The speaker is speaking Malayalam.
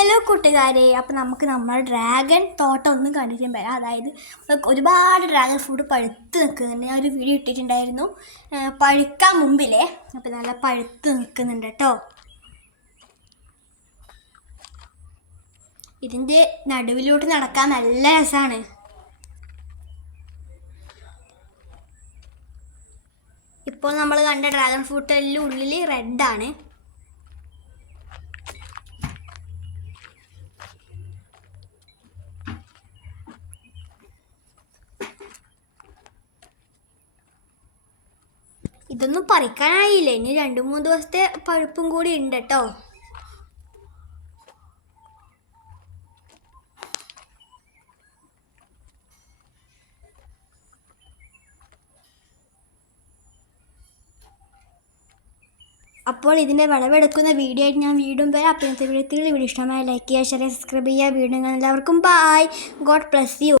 ഹലോ കൂട്ടുകാരെ, അപ്പോൾ നമുക്ക് നമ്മുടെ ഡ്രാഗൺ തോട്ടം ഒന്നും കണ്ടിട്ടും വരാം. അതായത് ഒരുപാട് ഡ്രാഗൺ ഫ്രൂട്ട് പഴുത്ത് നിൽക്കുന്നുണ്ട്. ഞാൻ ഒരു വീഡിയോ ഇട്ടിട്ടുണ്ടായിരുന്നു പഴുക്കാൻ മുമ്പിലേ. അപ്പോൾ നല്ല പഴുത്ത് നിൽക്കുന്നുണ്ട് കേട്ടോ. ഇതിൻ്റെ നടുവിലോട്ട് നടക്കാൻ നല്ല രസമാണ്. ഇപ്പോൾ നമ്മൾ കണ്ട ഡ്രാഗൺ ഫ്രൂട്ട് എല്ലാം ഉള്ളിൽ റെഡാണ്. ഇതൊന്നും പറിക്കാനായില്ല, ഇനി 2-3 ദിവസത്തെ പഴുപ്പും കൂടി ഉണ്ട് കേട്ടോ. അപ്പോൾ ഇതിൻ്റെ വിളവെടുക്കുന്ന വീഡിയോ ആയിട്ട് ഞാൻ വീണ്ടും വരാം. അപ്പോൾ ഇന്നത്തെ വീഡിയോ ഇഷ്ടമായ ലൈക്ക് ചെയ്യുക, ഷെയർ ചെയ്യുക, സബ്സ്ക്രൈബ് ചെയ്യുക. വീഡിയോ എല്ലാവർക്കും ബൈ. God bless you.